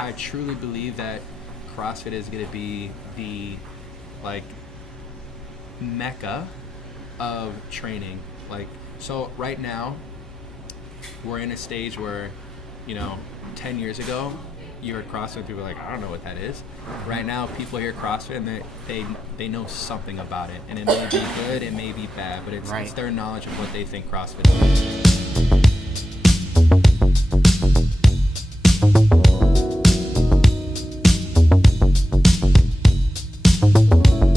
I truly believe that CrossFit is going to be the like mecca of training. Like, so right now we're in a stage where, 10 years ago you heard CrossFit, people are like, I don't know what that is. Right now people hear CrossFit and they know something about it, and it may be good, it may be bad, but it's their knowledge of what they think CrossFit is.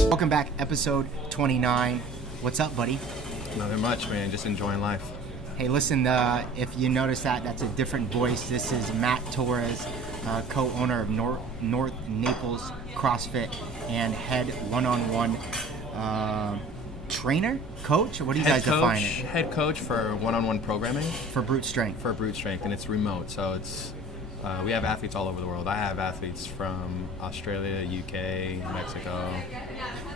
Welcome back, episode 29. What's up, buddy? Nothing much, man. Just enjoying life. Hey, listen, if you notice that's a different voice. This is Matt Torres, co-owner of North Naples CrossFit and head one-on-one trainer, coach? What do you guys define it? Head coach for one-on-one programming. For brute strength. And it's remote, so it's we have athletes all over the world. I have athletes from Australia, UK, Mexico.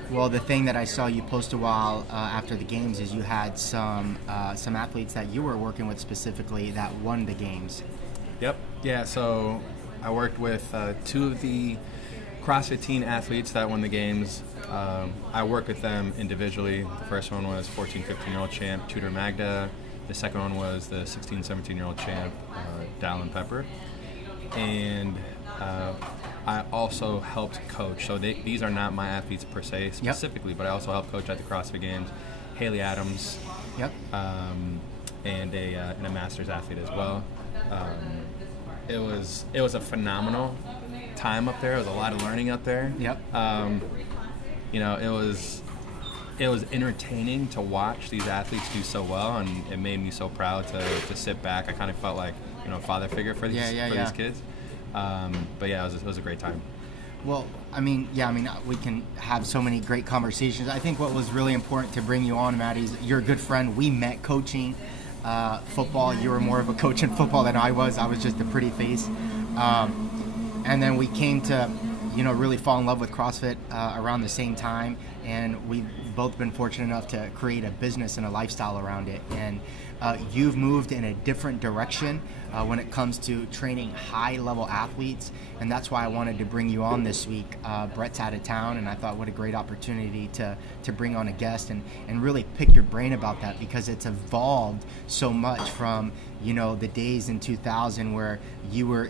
Well, the thing that I saw you post a while after the games is you had some athletes that you were working with specifically that won the games. Yep. Yeah, so I worked with two of the CrossFit teen athletes that won the games. I worked with them individually. The first one was 14, 15-year-old champ, Tudor Magda. The second one was the 16, 17-year-old champ, Dallin Pepper. And I also helped coach. So these are not my athletes per se specifically, but I also helped coach at the CrossFit Games. Haley Adams, and a Masters athlete as well. It was a phenomenal time up there. It was a lot of learning up there. It was entertaining to watch these athletes do so well, and it made me so proud to sit back. I kind of felt like a father figure for these kids. But yeah, it was a great time. Well, we can have so many great conversations. I think what was really important to bring you on, Matt, is you're a good friend. We met coaching football. You were more of a coach in football than I was. I was just a pretty face. And then we came to, really fall in love with CrossFit around the same time. And we've both been fortunate enough to create a business and a lifestyle around it. And you've moved in a different direction when it comes to training high-level athletes, and that's why I wanted to bring you on this week. Brett's out of town, and I thought what a great opportunity to bring on a guest and really pick your brain about that, because it's evolved so much from, the days in 2000 where you were,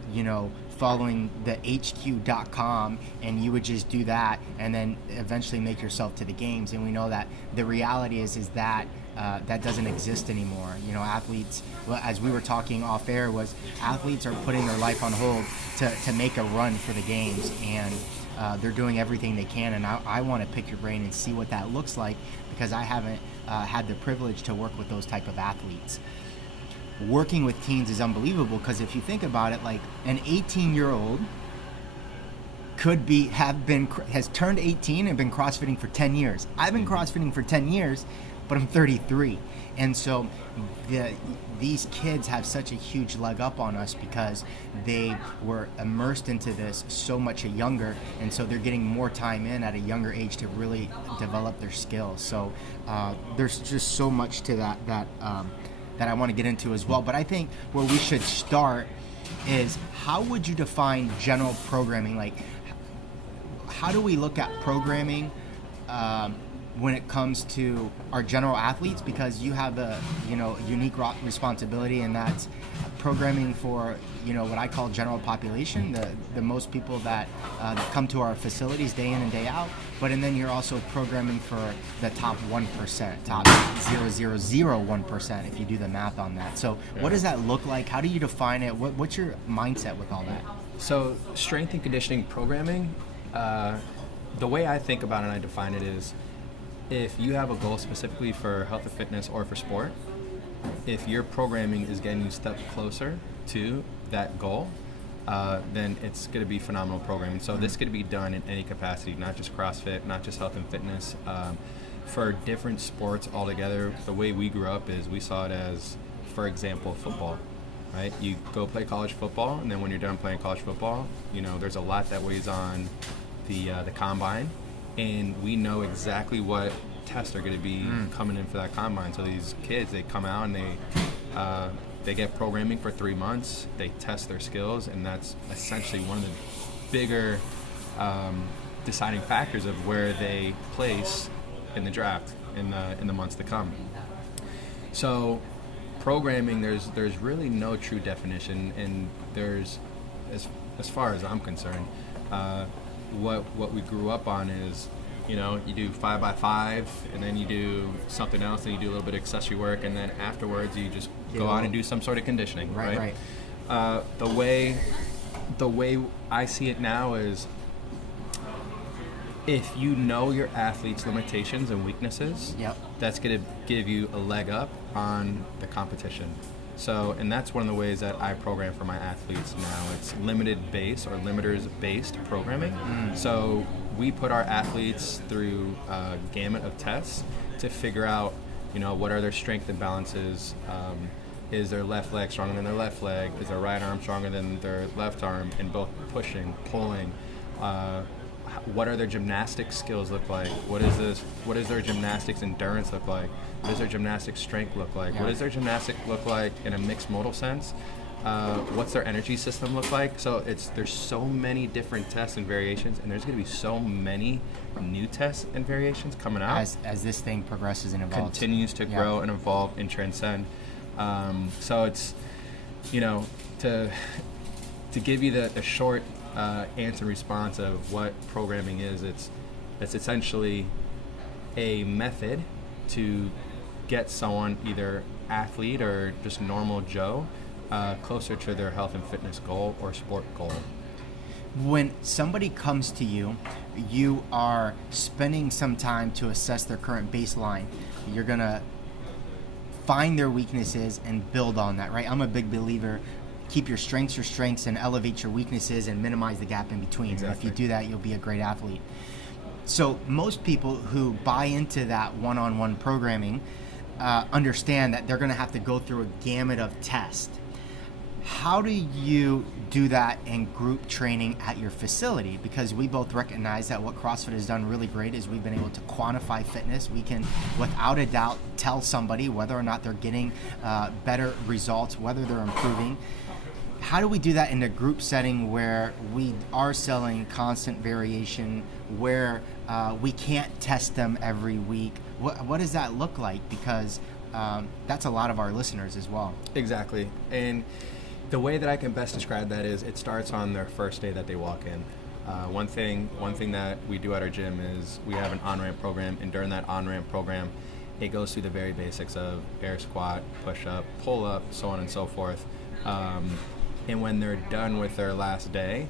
following the HQ.com, and you would just do that and then eventually make yourself to the games. And we know that the reality is that that doesn't exist anymore. Athletes, as we were talking off air, was athletes are putting their life on hold to make a run for the games, and they're doing everything they can. And I want to pick your brain and see what that looks like, because I haven't had the privilege to work with those type of athletes. Working with teens is unbelievable, because if you think about it, like an 18-year-old has turned 18 and been CrossFitting for 10 years. I've been CrossFitting for 10 years, but I'm 33. And so these kids have such a huge leg up on us because they were immersed into this so much younger, and so they're getting more time in at a younger age to really develop their skills. So there's just so much to that I want to get into as well. But I think where we should start is, how would you define general programming? Like, how do we look at programming when it comes to our general athletes? Because you have a unique responsibility, and that's programming for what I call general population, the most people that come to our facilities day in and day out. And then you're also programming for the top 1%, top 0.001%, if you do the math on that. So what does that look like? How do you define it? What's your mindset with all that? So strength and conditioning programming, the way I think about it and I define it is, if you have a goal specifically for health and fitness or for sport, if your programming is getting you steps closer to that goal, then it's going to be phenomenal programming. So this could be done in any capacity, not just CrossFit, not just health and fitness. For different sports altogether, the way we grew up is we saw it as, for example, football, right? You go play college football, and then when you're done playing college football, there's a lot that weighs on the combine, and we know exactly what tests are going to be coming in for that combine. So these kids, they come out and they they get programming for 3 months, they test their skills, and that's essentially one of the bigger deciding factors of where they place in the draft in the months to come. So programming, there's really no true definition, and there's, as far as I'm concerned, what we grew up on is, you know, you do 5x5, and then you do something else, and you do a little bit of accessory work, and then afterwards you just go out and do some sort of conditioning, right? The way I see it now is, if you know your athlete's limitations and weaknesses, that's going to give you a leg up on the competition. So, and that's one of the ways that I program for my athletes now. It's limited base or limiters based programming. So we put our athletes through a gamut of tests to figure out, you know, what are their strength imbalances. Is their left leg stronger than their left leg? Is their right arm stronger than their left arm? In both pushing, pulling. What are their gymnastics skills look like? What is their gymnastics endurance look like? What does their gymnastics strength look like? What does their gymnastics look like in a mixed modal sense? What's their energy system look like? So there's so many different tests and variations, and there's going to be so many new tests and variations coming out as this thing progresses and evolves. Continues to grow and evolve and transcend. So it's, you know, to give you the short answer response of what programming is, it's essentially a method to get someone, either athlete or just normal Joe, closer to their health and fitness goal or sport goal. When somebody comes to you, you are spending some time to assess their current baseline. You're gonna find their weaknesses and build on that, right? I'm a big believer, keep your strengths and elevate your weaknesses and minimize the gap in between. Exactly. And if you do that, you'll be a great athlete. So most people who buy into that one-on-one programming understand that they're going to have to go through a gamut of tests. How do you do that in group training at your facility? Because we both recognize that what CrossFit has done really great is we've been able to quantify fitness. We can, without a doubt, tell somebody whether or not they're getting better results, whether they're improving. How do we do that in a group setting where we are selling constant variation, where we can't test them every week? What does that look like? Because that's a lot of our listeners as well. Exactly. And the way that I can best describe that is, it starts on their first day that they walk in. One thing that we do at our gym is we have an on-ramp program, and during that on-ramp program, it goes through the very basics of air squat, push-up, pull-up, so on and so forth. And when they're done with their last day,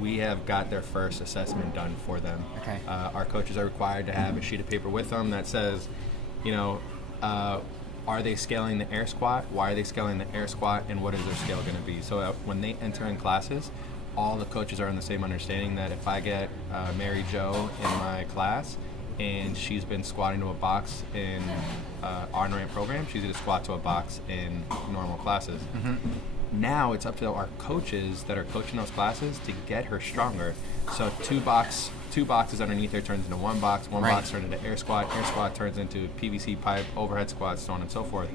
we have got their first assessment done for them. Okay. Our coaches are required to have a sheet of paper with them that says, you know, are they scaling the air squat? Why are they scaling the air squat? And what is their scale going to be? So when they enter in classes, all the coaches are in the same understanding that if I get Mary Jo in my class and she's been squatting to a box in on-ramp program, she's going to squat to a box in normal classes. Mm-hmm. Now it's up to our coaches that are coaching those classes to get her stronger. So two boxes underneath her turns into one box turns into air squat turns into PVC pipe, overhead squats, so on and so forth.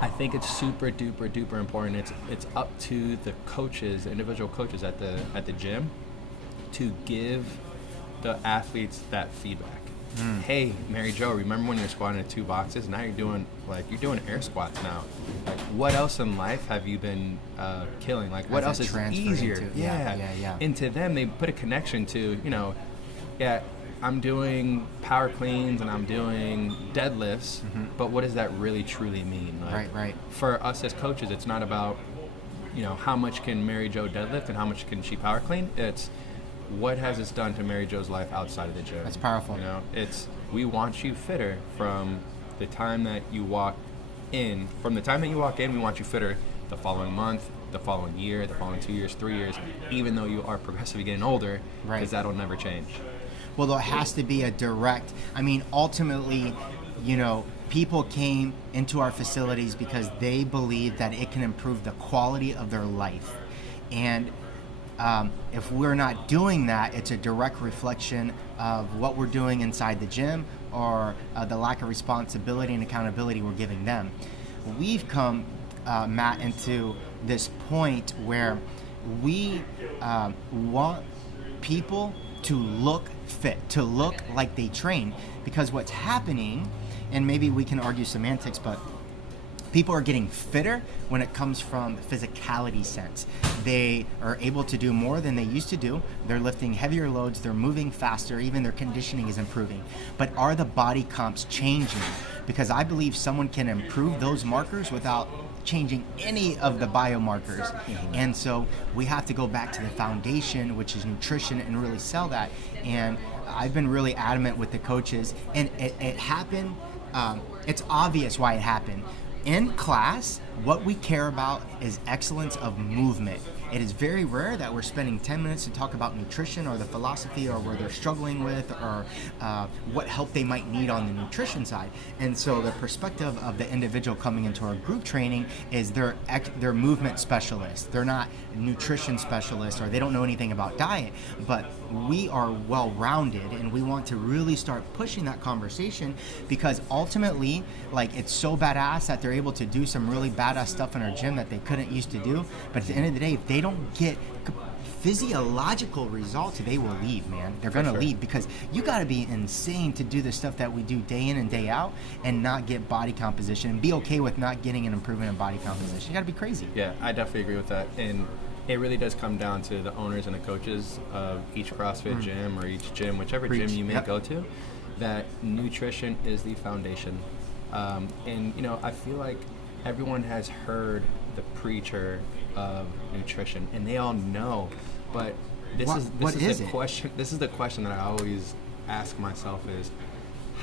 I think it's super duper important. It's up to the coaches, the individual coaches at the gym, to give the athletes that feedback. Hey, Mary Jo, remember when you were squatting in two boxes? Now you're doing air squats now. Like, what else in life have you been killing? Like, what else is easier? Into them, they put a connection to, you know, I'm doing power cleans and I'm doing deadlifts, but what does that really truly mean? Like, right. For us as coaches, it's not about, you know, how much can Mary Jo deadlift and how much can she power clean. It's what has this done to Mary Jo's life outside of the gym? That's powerful. You know, we want you fitter from the time that you walk in. From the time that you walk in, we want you fitter the following month, the following year, the following 2 years, 3 years, even though you are progressively getting older, because that'll never change. Well, there has to be a direct, ultimately, you know, people came into our facilities because they believe that it can improve the quality of their life. And if we're not doing that, it's a direct reflection of what we're doing inside the gym, or the lack of responsibility and accountability we're giving them. We've come Matt, into this point where we want people to look fit, to look like they train, because what's happening, and maybe we can argue semantics, but people are getting fitter when it comes from the physicality sense. They are able to do more than they used to do. They're lifting heavier loads, they're moving faster, even their conditioning is improving. But are the body comps changing? Because I believe someone can improve those markers without changing any of the biomarkers. And so we have to go back to the foundation, which is nutrition, and really sell that. And I've been really adamant with the coaches, and it happened. It's obvious why it happened. In class, what we care about is excellence of movement. It is very rare that we're spending 10 minutes to talk about nutrition or the philosophy or where they're struggling with or what help they might need on the nutrition side. And so the perspective of the individual coming into our group training is they're movement specialists. They're not nutrition specialists, or they don't know anything about diet. But we are well-rounded, and we want to really start pushing that conversation, because ultimately, like, it's so badass that they're able to do some really badass stuff in our gym that they couldn't used to do. But at the end of the day, if they don't get physiological results, they will leave, man. They're going to leave, because you got to be insane to do the stuff that we do day in and day out and not get body composition, and be okay with not getting an improvement in body composition. You got to be crazy. Yeah, I definitely agree with that. And it really does come down to the owners and the coaches of each CrossFit gym or each gym, whichever gym you may go to, that nutrition is the foundation. And, you know, I feel like everyone has heard the preacher of nutrition, and they all know, but this is the question that I always ask myself is,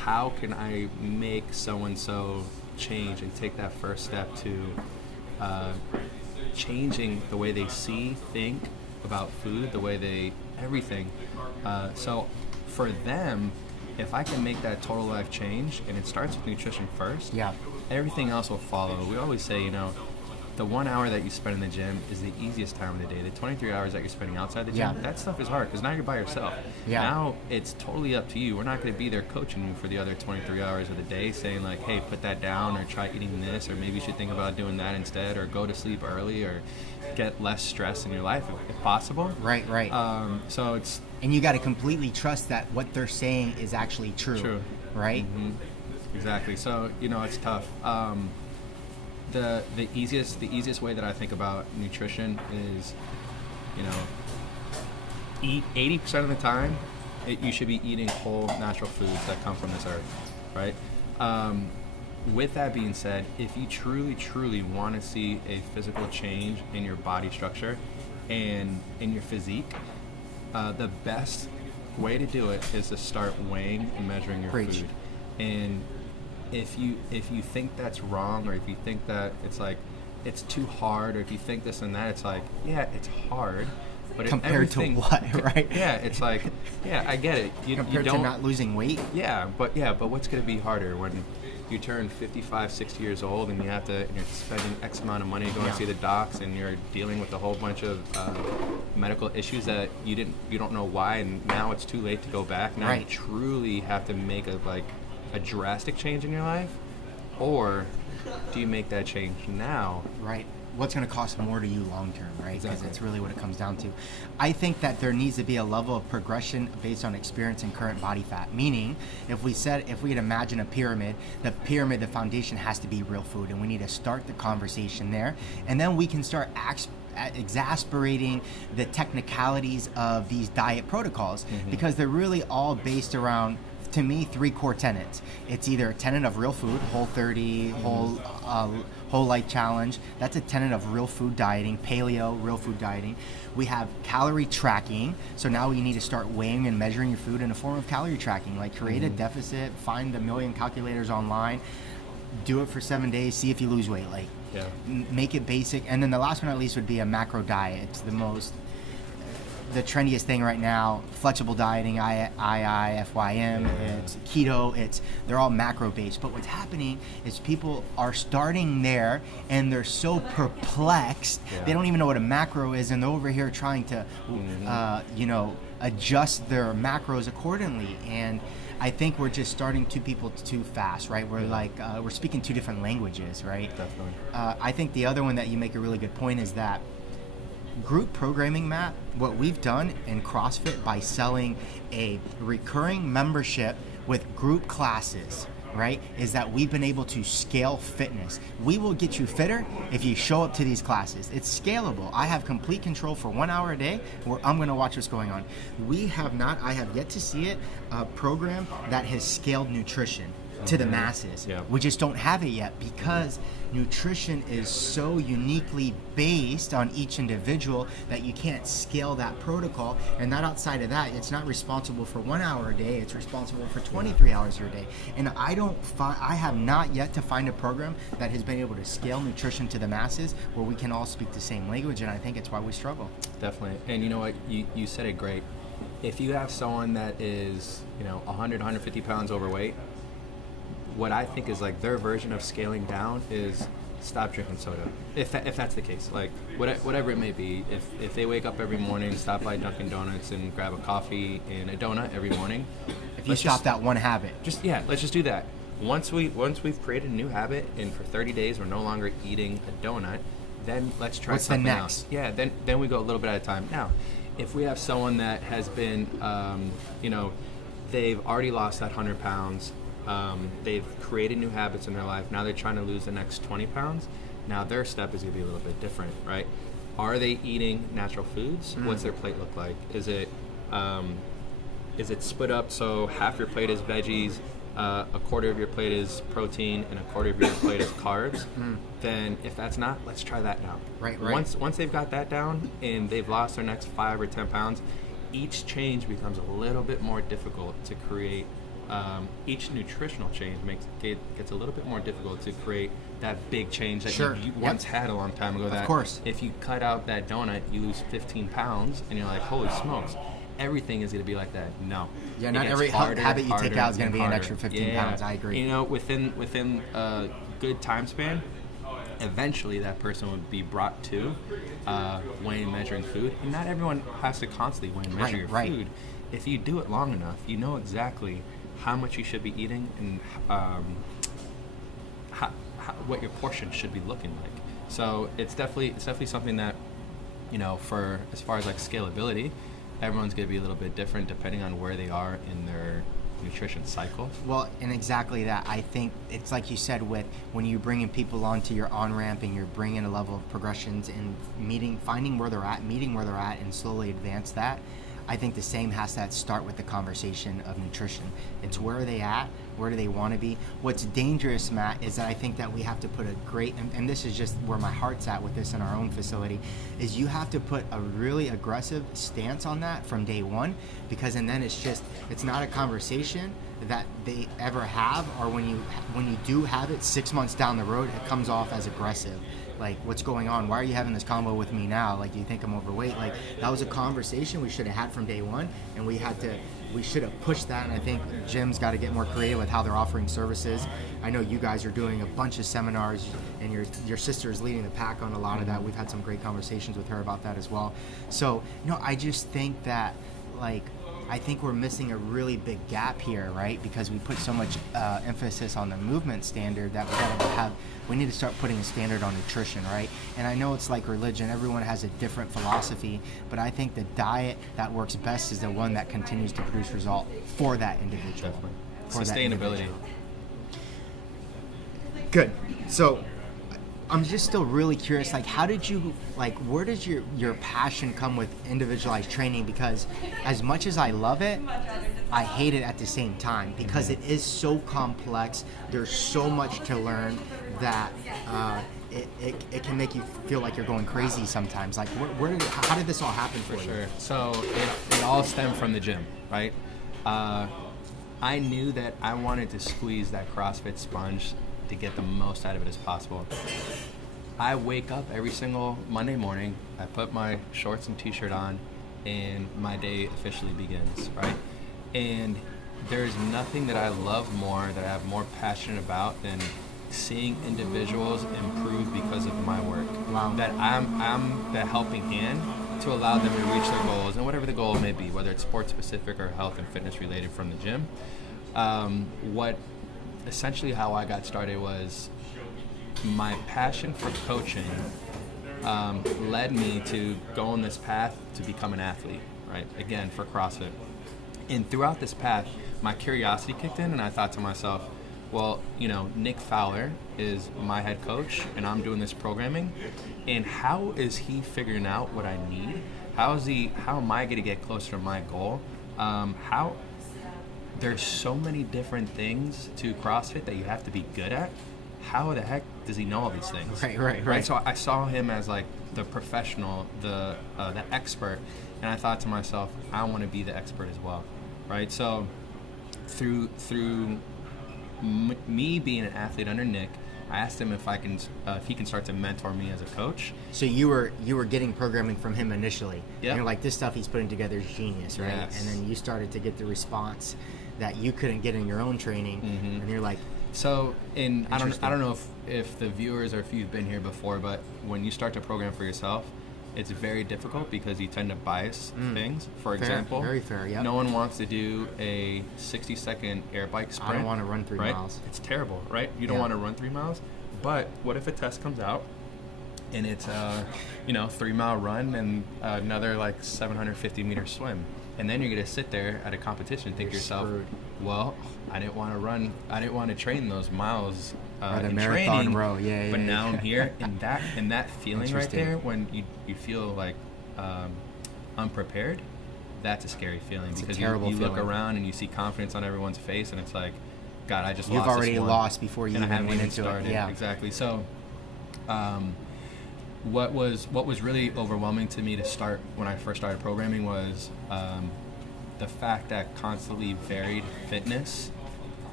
how can I make so-and-so change and take that first step to changing the way they see, think about food, the way they, everything. So for them, if I can make that total life change, and it starts with nutrition first, everything else will follow. We always say, you know, the 1 hour that you spend in the gym is the easiest time of the day. The 23 hours that you're spending outside the gym, that stuff is hard, because now you're by yourself. Now it's totally up to you. We're not going to be there coaching you for the other 23 hours of the day, saying like, hey, put that down, or try eating this, or maybe you should think about doing that instead, or go to sleep early, or get less stress in your life if possible. Right. So it's... And you got to completely trust that what they're saying is actually true. Right? Mm-hmm. Exactly. So, you know, it's tough. The easiest way that I think about nutrition is, you know, eat 80% of the time. You should be eating whole natural foods that come from this earth, right? With that being said, if you truly want to see a physical change in your body structure and in your physique, the best way to do it is to start weighing and measuring your food. And if you think that's wrong, or if you think that it's like it's too hard, or if you think this and that, it's like, yeah, it's hard, but compared to what, right? Yeah, it's like, yeah, I get it. Compared to not losing weight. But what's going to be harder when you turn 55, 60 years old, and you're spending X amount of money going to see the docs, and you're dealing with a whole bunch of medical issues that you don't know why, and now it's too late to go back. Now you truly have to make a drastic change in your life, or do you make that change now? Right. What's going to cost more to you long term, right? Because Exactly. it's really what it comes down to. I think that there needs to be a level of progression based on experience and current body fat. Meaning, if we could imagine a pyramid, the foundation has to be real food, and we need to start the conversation there, and then we can start exasperating the technicalities of these diet protocols, because they're really all based around, to me, 3 core tenets. It's either a tenet of real food, Whole30, whole life challenge. That's a tenet of real food dieting, paleo, real food dieting. We have calorie tracking. So now you need to start weighing and measuring your food in a form of calorie tracking. Like, create a deficit, find a million calculators online, do it for 7 days, see if you lose weight. Like, make it basic. And then the last but not least would be a macro diet. It's the trendiest thing right now. Flexible dieting, FYM, it's keto, they're all macro based. But what's happening is people are starting there, and they're so perplexed, they don't even know what a macro is, and they're over here trying to adjust their macros accordingly. And I think we're just starting two people too fast, right? We're we're speaking two different languages, right? Definitely. I think the other one that you make a really good point is that group programming, Matt, what we've done in CrossFit by selling a recurring membership with group classes, right, is that we've been able to scale fitness. We will get you fitter if you show up to these classes. It's scalable. I have complete control for 1 hour a day where I'm going to watch what's going on. I have yet to see it, a program that has scaled nutrition to the masses. Yeah. We just don't have it yet because nutrition is so uniquely based on each individual that you can't scale that protocol. And not outside of that, it's not responsible for 1 hour a day, it's responsible for 23 hours a day. And I have not yet to find a program that has been able to scale nutrition to the masses where we can all speak the same language, and I think it's why we struggle. Definitely. And you know what, you said it great. If you have someone that is 100, 150 pounds overweight, what I think is like their version of scaling down is stop drinking soda. If that's the case, like whatever it may be, if they wake up every morning, stop by Dunkin' Donuts and grab a coffee and a donut every morning. If you stop that one habit, let's just do that. Once we've created a new habit and for 30 days we're no longer eating a donut, then let's try something else. Yeah, then we go a little bit at a time. Now, if we have someone that has been, they've already lost that 100 pounds. They've created new habits in their life. Now they're trying to lose the next 20 pounds. Now their step is going to be a little bit different, right? Are they eating natural foods? What's their plate look like? Is it split up so half your plate is veggies, a quarter of your plate is protein, and a quarter of your plate is carbs? Then if that's not, let's try that now. Right. Once they've got that down and they've lost their next 5 or 10 pounds, each change becomes a little bit more difficult to create. Each nutritional change gets a little bit more difficult to create that big change that you once had a long time ago. Of course. If you cut out that donut, you lose 15 pounds, and you're like, holy smokes, everything is going to be like that. No. Yeah, not every habit you take out is going to be an extra 15 pounds. I agree. Within a good time span, eventually that person would be brought to weighing and measuring food. And not everyone has to constantly weigh and measure your food. If you do it long enough, you know exactly how much you should be eating and what your portion should be looking like. So it's definitely something that, for as far as like scalability, everyone's going to be a little bit different depending on where they are in their nutrition cycle. Well, and exactly that. I think it's like you said, with when you're bringing people onto your on-ramp and you're bringing a level of progressions and finding where they're at, meeting where they're at, and slowly advance that. I think the same has to start with the conversation of nutrition. It's where are they at? Where do they want to be? What's dangerous, Matt, is that I think that we have to put a great, and this is just where my heart's at with this in our own facility, is you have to put a really aggressive stance on that from day one, because and then it's not a conversation that they ever have, or when you do have it 6 months down the road, it comes off as aggressive. Like, what's going on? Why are you having this convo with me now? Like, do you think I'm overweight? Like, that was a conversation we should have had from day one, and we should have pushed that. And I think Jim's got to get more creative with how they're offering services. I know you guys are doing a bunch of seminars, and your sister is leading the pack on a lot of that. We've had some great conversations with her about that as well. So, I just think that, I think we're missing a really big gap here, right? Because we put so much emphasis on the movement standard that we need to start putting a standard on nutrition, right? And I know it's like religion, everyone has a different philosophy, but I think the diet that works best is the one that continues to produce result for that individual. Definitely. Sustainability. Good. So I'm just still really curious, how did you, where does your passion come with individualized training? Because as much as I love it, I hate it at the same time, because it is so complex. There's so much to learn that it can make you feel like you're going crazy sometimes. How did this all happen for you? Sure. So it all stemmed from the gym, right? I knew that I wanted to squeeze that CrossFit sponge to get the most out of it as possible. I wake up every single Monday morning, I put my shorts and t-shirt on, and my day officially begins, right? And there's nothing that I love more, that I have more passion about than seeing individuals improve because of my work. Wow. That I'm the helping hand to allow them to reach their goals, and whatever the goal may be, whether it's sports specific or health and fitness related from the gym. What essentially how I got started was my passion for coaching led me to go on this path to become an athlete, right? Again, for CrossFit. And throughout this path, my curiosity kicked in, and I thought to myself, well, Nick Fowler is my head coach, and I'm doing this programming, and how is he figuring out what I need? How am I going to get closer to my goal? There's so many different things to CrossFit that you have to be good at. How the heck does he know all these things? Right. So I saw him as like the professional, the expert, and I thought to myself, I want to be the expert as well, right? So through me being an athlete under Nick, I asked him if he can start to mentor me as a coach. So you were getting programming from him initially. Yeah. And you're like, this stuff he's putting together is genius, right? Yes. And then you started to get the response that you couldn't get in your own training, and you're like, so I don't know if the viewers or if you've been here before, but when you start to program for yourself, it's very difficult because you tend to bias things. For example, very fair, yeah. No one wants to do a 60-second air bike sprint. I don't want to run 3 right? miles. It's terrible, right? You don't want to run 3 miles. But what if a test comes out and it's a 3-mile run and another like 750-meter swim, and then you're gonna sit there at a competition and think to yourself, screwed. well, I didn't want to train those miles Or the in marathon training, row, but now I'm here, and that feeling right there when you feel like unprepared, that's a scary feeling. It's because a terrible you look feeling. around and you see confidence on everyone's face, and it's like, God, I just You've lost this already one, lost before you and I even haven't went even into started. it. Yeah, exactly. So, what was really overwhelming to me to start when I first started programming was the fact that constantly varied fitness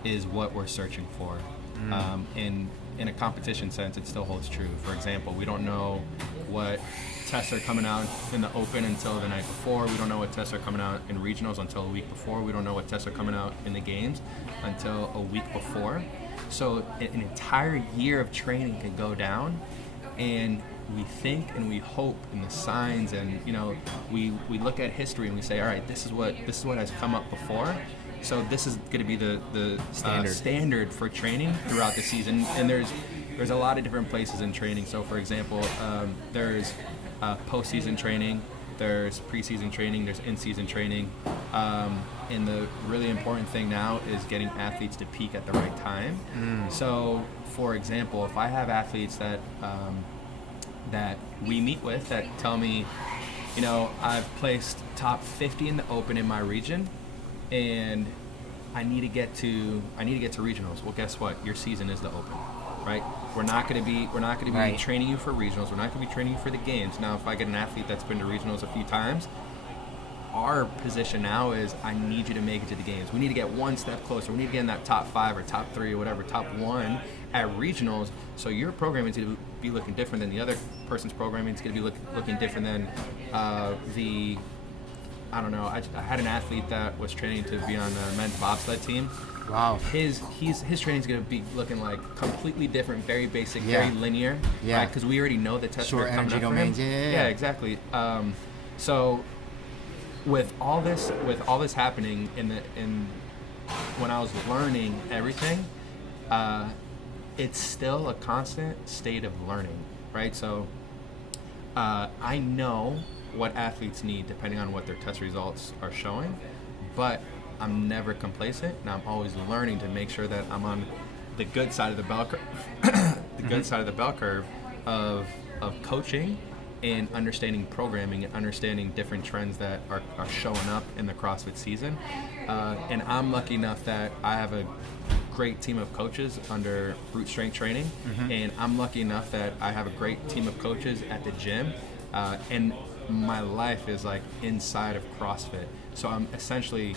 is what we're searching for. In a competition sense, it still holds true. For example, we don't know what tests are coming out in the open until the night before. We don't know what tests are coming out in regionals until a week before. We don't know what tests are coming out in the games until a week before. So an entire year of training can go down, and we think and we hope in the signs, and we look at history and we say, all right, this is what has come up before. So this is going to be the standard for training throughout the season. And there's a lot of different places in training. So for example, there's postseason training, there's preseason training, there's in-season training. And the really important thing now is getting athletes to peak at the right time. So for example, if I have athletes that we meet with that tell me, I've placed top 50 in the open in my region, and I need to get to regionals. Well, guess what? Your season is the open, right? We're not going to be Right. training you for regionals. We're not going to be training you for the games. Now, if I get an athlete that's been to regionals a few times, our position now is I need you to make it to the games. We need to get one step closer. We need to get in that top 5 or top 3 or whatever, top 1 at regionals. So your programming is going to be looking different than the other person's programming. It's going to be looking different than I don't know. I had an athlete that was training to be on the men's bobsled team. Wow. His training's going to be looking like completely different, very basic, Yeah. very linear. Yeah. Right? Because we already know the tests Short are coming energy up for domains. him. Yeah, exactly. So with all this happening when I was learning everything, it's still a constant state of learning, right? So I know what athletes need depending on what their test results are showing, but I'm never complacent, and I'm always learning to make sure that I'm on the good side of the bell curve, good side of the bell curve of coaching and understanding programming and understanding different trends that are showing up in the CrossFit season. And I'm lucky enough that I have a great team of coaches under Brute Strength Training, and I'm lucky enough that I have a great team of coaches at the gym, and my life is like inside of CrossFit. So I'm essentially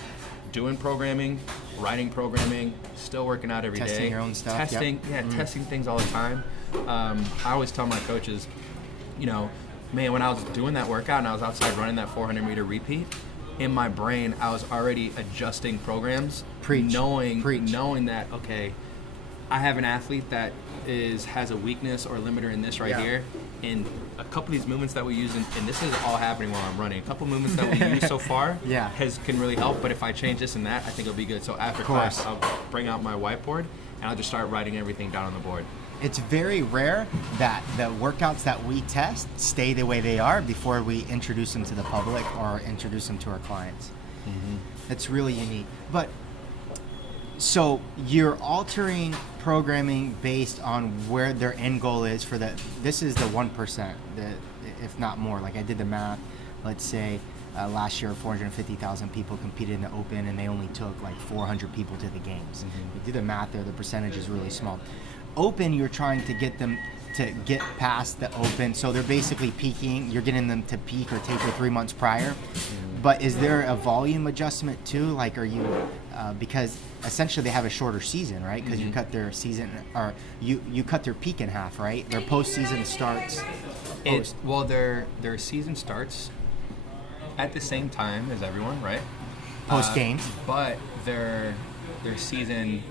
doing programming, writing programming, still working out every day. Testing your own stuff. Testing things all the time. I always tell my coaches, man, when I was doing that workout and I was outside running that 400-meter repeat, in my brain I was already adjusting programs, knowing that, okay, I have an athlete that has a weakness or limiter in this here. And a couple of these movements that we use, and this is all happening while I'm running, a couple of movements that we use so far can really help, but if I change this and that, I think it'll be good. So after class, I'll bring out my whiteboard, and I'll just start writing everything down on the board. It's very rare that the workouts that we test stay the way they are before we introduce them to the public or introduce them to our clients. It's really unique. But so you're altering programming based on where their end goal is for this is the 1%, if not more. Like I did the math, let's say last year 450,000 people competed in the Open and they only took like 400 people to the games. We did the math there, the percentage is really small. Open, you're trying to get them to get past the Open, so they're basically peaking, you're getting them to peak or taper 3 months prior. But is there a volume adjustment too? Like, are you because essentially they have a shorter season, right? Because you cut their season, or you cut their peak in half, right? Their postseason starts. Their season starts at the same time as everyone, right? Post games. But their season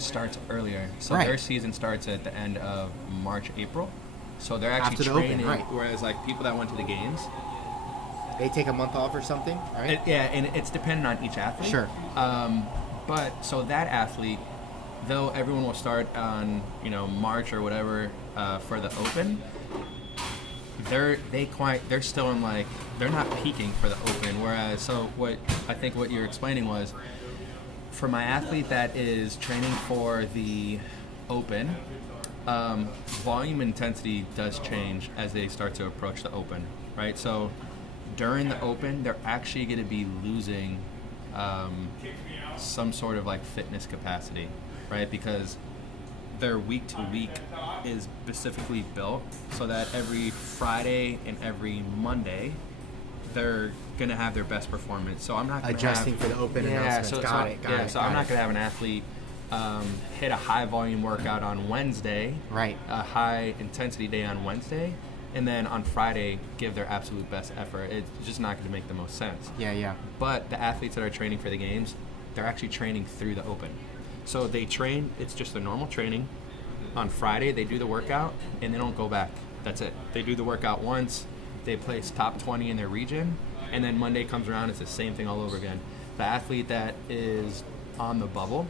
starts earlier. So their season starts at the end of March, April. So they're actually training. Open, right. Whereas like people that went to the games, they take a month off or something, right? And it's dependent on each athlete. Sure. But so that athlete, though everyone will start on March or whatever for the Open, they're still in like they're not peaking for the Open. Whereas what you're explaining was for my athlete that is training for the Open, volume intensity does change as they start to approach the Open, right? So during the Open, they're actually going to be losing some sort of like fitness capacity, right? Because their week to week is specifically built so that every Friday and every Monday they're going to have their best performance. So I'm not going to adjusting for the Open announcements. Got it. So I'm not going to have an athlete hit a high volume workout on Wednesday, right? A high intensity day on Wednesday, and then on Friday give their absolute best effort. It's just not going to make the most sense. Yeah. But the athletes that are training for the games, they're actually training through the Open. So they train, it's just their normal training. On Friday, they do the workout, and they don't go back. That's it. They do the workout once, they place top 20 in their region, and then Monday comes around, it's the same thing all over again. The athlete that is on the bubble,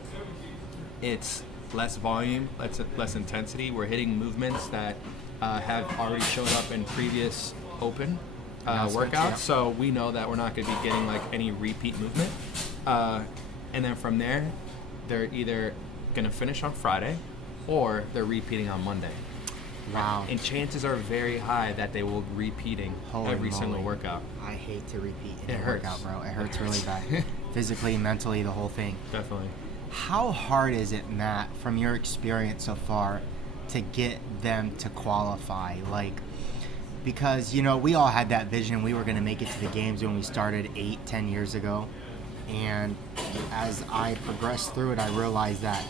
it's less volume, less intensity. We're hitting movements that have already showed up in previous Open workouts, yeah. So we know that we're not going to be getting like any repeat movement. And then from there, they're either going to finish on Friday or they're repeating on Monday. Wow. And chances are very high that they will be repeating every single workout. I hate to repeat in a hurts. workout, bro. It hurts really bad. Physically, mentally, the whole thing. Definitely. How hard is it, Matt, from your experience so far, to get them to qualify? Like, because, we all had that vision. We were going to make it to the games when we started 8-10 years ago. And as I progressed through it, I realized that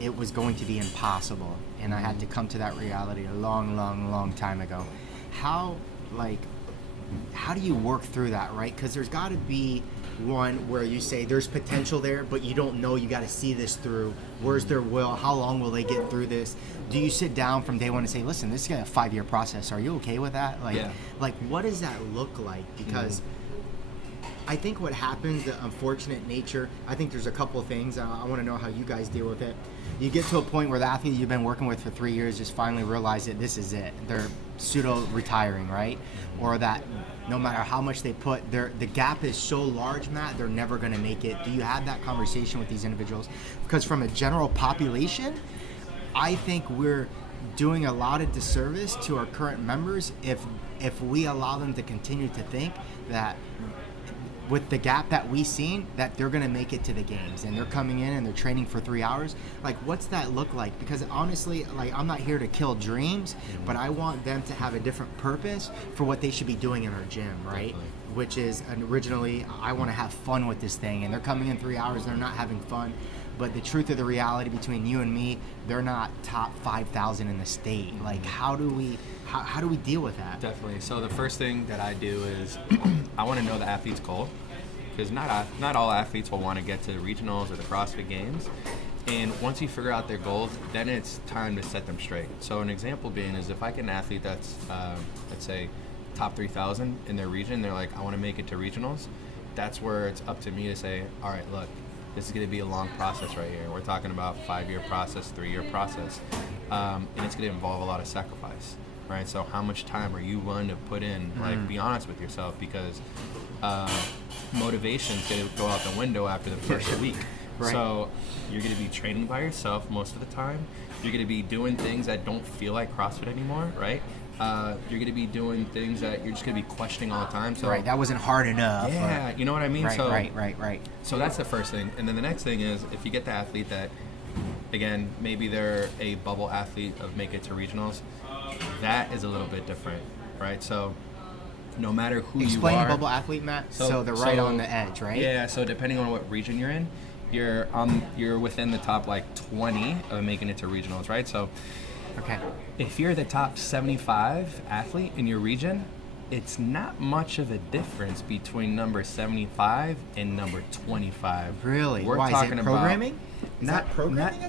it was going to be impossible. And I had to come to that reality a long time ago. How do you work through that, right? Because there's got to be one where you say there's potential there, but you don't know, you got to see this through. Where's their will? How long will they get through this? Do you sit down from day one and say, listen, this is a 5-year process. Are you okay with that? Like, what does that look like? Because I think what happens, the unfortunate nature, I think there's a couple of things. I want to know how you guys deal with it. You get to a point where the athlete you've been working with for 3 years just finally realize that this is it. They're pseudo-retiring, right? Or that no matter how much they put, the gap is so large, Matt, they're never going to make it. Do you have that conversation with these individuals? Because from a general population, I think we're doing a lot of disservice to our current members if we allow them to continue to think that with the gap that we've seen, that they're going to make it to the games and they're coming in and they're training for 3 hours. Like, what's that look like? Because honestly, like, I'm not here to kill dreams, but I want them to have a different purpose for what they should be doing in our gym, right? Definitely. Which is originally, I want to have fun with this thing, and they're coming in 3 hours, they're not having fun. But the truth of the reality between you and me, they're not top 5,000 in the state. Like, how do we deal with that? Definitely. So the first thing that I do is I want to know the athlete's goal, because not all athletes will want to get to the regionals or the CrossFit games. And once you figure out their goals, then it's time to set them straight. So an example being is if I get an athlete that's, let's say, top 3,000 in their region, they're like, I want to make it to regionals. That's where it's up to me to say, all right, look, this is going to be a long process right here. We're talking about 5-year process, 3-year process, and it's going to involve a lot of sacrifice, right? So how much time are you willing to put in? Like, be honest with yourself, because motivation's going to go out the window after the first week. Right. So you're going to be training by yourself most of the time. You're going to be doing things that don't feel like CrossFit anymore, right? You're going to be doing things that you're just going to be questioning all the time. So right, that wasn't hard enough. Yeah, you know what I mean? Right, right. So that's the first thing. And then the next thing is, if you get the athlete that, again, maybe they're a bubble athlete of make it to regionals, that is a little bit different, right? So no matter who Explain you are. Explain bubble athlete, Matt. So they're right on the edge, right? Yeah, so depending on what region you're in, you're within the top like 20 of making it to regionals, right? So okay, if you're the top 75 athlete in your region, it's not much of a difference between number 75 and number 25. Really? We're Why, talking is it programming?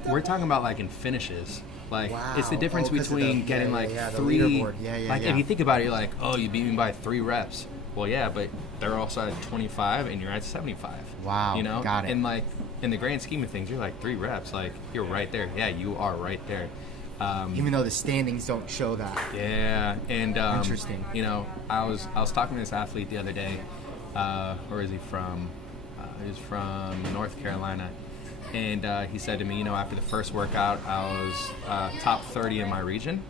We're talking about like in finishes. Like, wow. It's the difference between getting like three. Like if you think about it, you're like, oh, you beat me by 3 reps. Well, yeah, but they're also at 25 and you're at 75. Wow. You know? Got it. And like in the grand scheme of things, you're like 3 reps. Like you're right there. Yeah, you are right there. Even though the standings don't show that. Yeah, and interesting. You know, I was talking to this athlete the other day. Where is he from? He's from North Carolina, and he said to me, you know, after the first workout, I was top 30 in my region.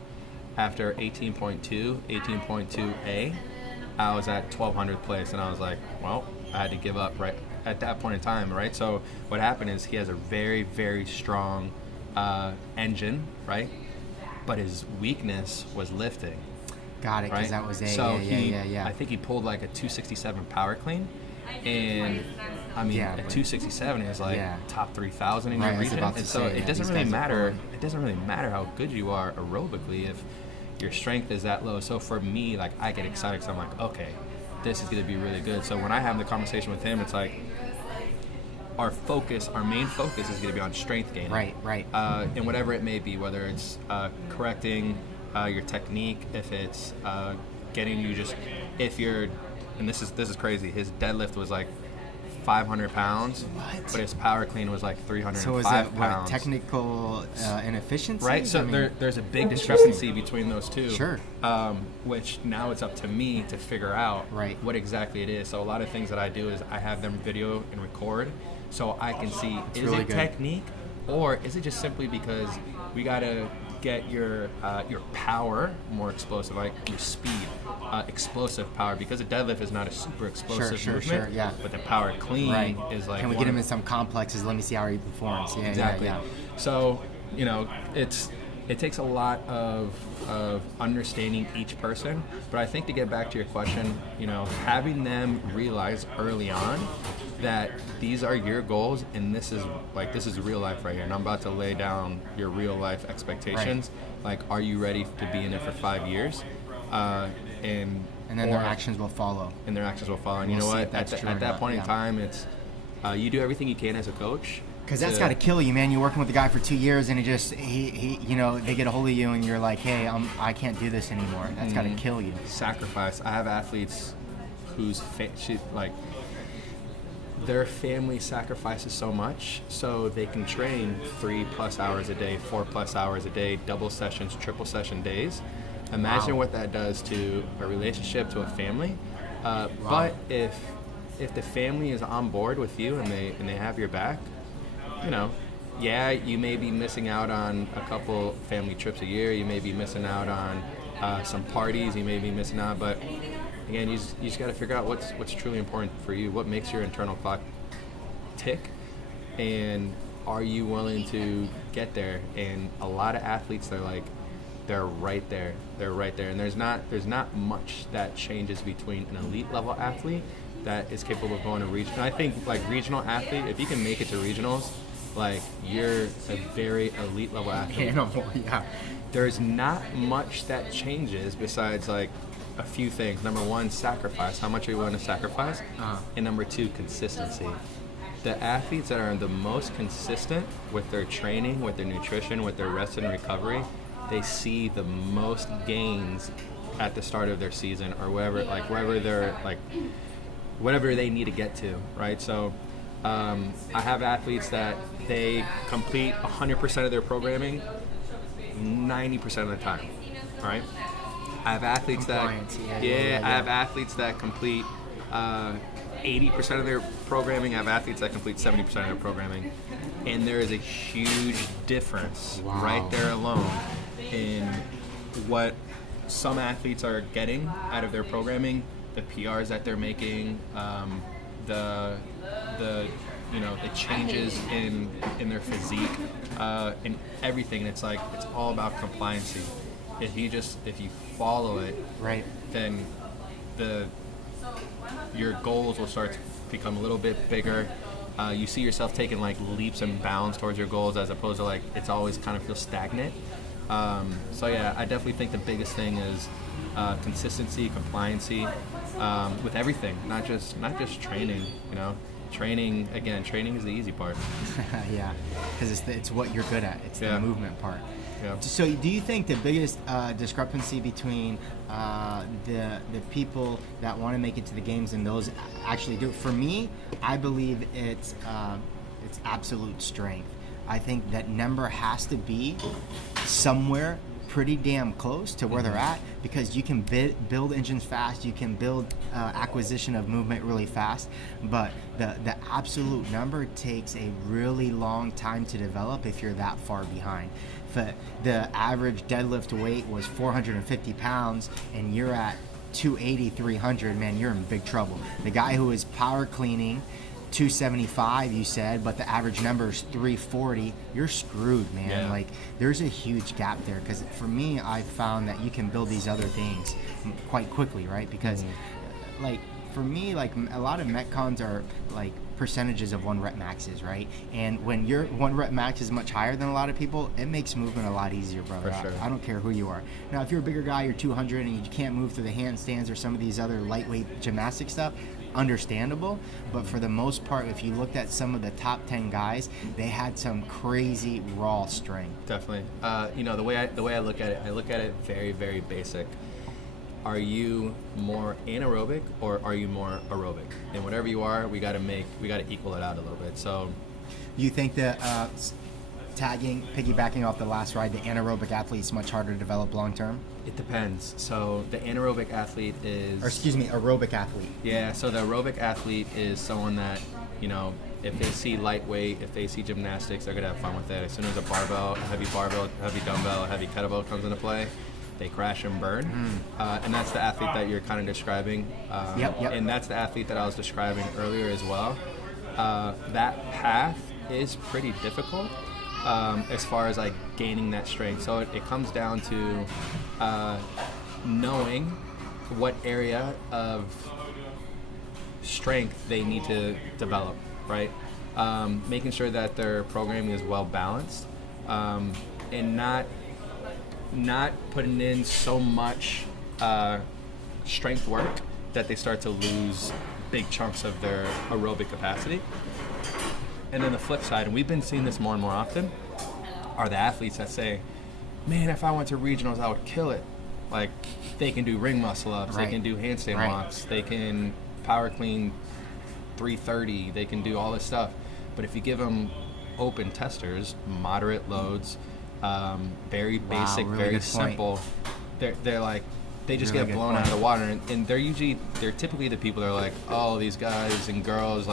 After 18.2, 18.2A, I was at 1,200th place, and I was like, well, I had to give up right at that point in time, right? So what happened is he has a very, very strong engine, right? But his weakness was lifting. Got it, because right? that was I think he pulled like a 267 power clean, and I mean, a 267 is like top 3,000 in your region, and so it doesn't really matter. It doesn't really matter how good you are aerobically if your strength is that low. So for me, like, I get excited because I'm like, okay, this is going to be really good. So when I have the conversation with him, it's like, our main focus is going to be on strength gaining. Right. And whatever it may be, whether it's correcting your technique, if it's getting you and this is crazy, his deadlift was like 500 pounds, but his power clean was like 305 so is it pounds. Technical inefficiency? Right, so there's a big discrepancy between those two. Sure. Which now it's up to me to figure out what exactly it is. So a lot of things that I do is I have them video and record, so I can see, is really it good. Technique, or is it just simply because we gotta get your power more explosive, like your speed, explosive power, because a deadlift is not a super explosive movement, but the power clean is like, can we get him in some complexes? Let me see how he performs. Exactly. So, you know, it takes a lot of understanding each person, but I think to get back to your question, you know, having them realize early on that these are your goals, and this is real life right here, and I'm about to lay down your real life expectations. Like, are you ready to be in it for 5 years? And then their actions will follow. And you know what? At that point in time, it's you do everything you can as a coach. Because that's got to kill you, man. You're working with the guy for 2 years, and he you know, they get a hold of you, and you're like, hey, I can't do this anymore. That's got to kill you. Sacrifice. I have athletes whose their family sacrifices so much so they can train 3+ hours a day, 4+ hours a day, double sessions, triple session days. Imagine what that does to a relationship, to a family. But if the family is on board with you and they have your back, you know, you may be missing out on a couple family trips a year. You may be missing out on some parties. You may be missing out, but again, you just got to figure out what's truly important for you. What makes your internal clock tick, and are you willing to get there? And a lot of athletes, they're right there. And there's not much that changes between an elite level athlete that is capable of going to regional. I think like regional athlete, if you can make it to regionals, like, you're a very elite level athlete. There's not much that changes besides like a few things. Number one, sacrifice. How much are you willing to sacrifice? And number two, consistency. the athletes that are the most consistent with their training, with their nutrition, with their rest and recovery, they see the most gains at the start of their season or wherever they're whatever they need to get to, right? So I have athletes that they complete 100% of their programming 90% of the time, right? I have athletes I have athletes that complete 80% of their programming. I have athletes that complete 70% of their programming, and there is a huge difference right there alone in what some athletes are getting out of their programming, the PRs that they're making, the changes in their physique, and everything. It's all about compliancy. If you follow it, right, then your goals will start to become a little bit bigger. You see yourself taking leaps and bounds towards your goals, as opposed to it's always kind of feels stagnant. So yeah, I definitely think the biggest thing is consistency, compliancy, with everything, not just training. Training is the easy part. Yeah, because it's what you're good at. It's the movement part. Yeah. So do you think the biggest discrepancy between the people that want to make it to the games and those actually do it? For me, I believe it's absolute strength. I think that number has to be somewhere pretty damn close to where they're at, because you can build engines fast, you can build acquisition of movement really fast, but the absolute number takes a really long time to develop if you're that far behind. If the average deadlift weight was 450 pounds and you're at 280, 300, man, you're in big trouble. The guy who is power cleaning 275, you said, but the average number is 340, you're screwed, man. Yeah. There's a huge gap there, because for me, I've found that you can build these other things quite quickly, right? Because for me, a lot of metcons are percentages of 1 rep maxes, right? And when your 1 rep max is much higher than a lot of people, it makes movement a lot easier, brother. For sure. I don't care who you are. Now, if you're a bigger guy, you're 200 and you can't move through the handstands or some of these other lightweight gymnastic stuff, understandable. But for the most part, if you looked at some of the top 10 guys, they had some crazy raw strength. Definitely. The way I look at it very, very basic. Are you more anaerobic or are you more aerobic? And whatever you are, we got to equal it out a little bit. So, you think that piggybacking off the last ride, the anaerobic athlete is much harder to develop long term? It depends. So the anaerobic athlete is... aerobic athlete. Yeah, so the aerobic athlete is someone that, if they see lightweight, if they see gymnastics, they're going to have fun with it. As soon as a heavy dumbbell, a heavy kettlebell comes into play, they crash and burn. And that's the athlete that you're kind of describing. Yep. And that's the athlete that I was describing earlier as well. That path is pretty difficult. As far as gaining that strength. So it comes down to knowing what area of strength they need to develop, right? Making sure that their programming is well balanced, and not putting in so much strength work that they start to lose big chunks of their aerobic capacity. And then the flip side, and we've been seeing this more and more often, are the athletes that say, man, if I went to regionals, I would kill it. They can do ring muscle ups, right. They can do handstand walks, they can power clean 330, they can do all this stuff. But if you give them open testers, moderate loads, very basic, really very simple, they're they just really get blown out of the water, and they're typically the people that are like, oh, these guys and girls,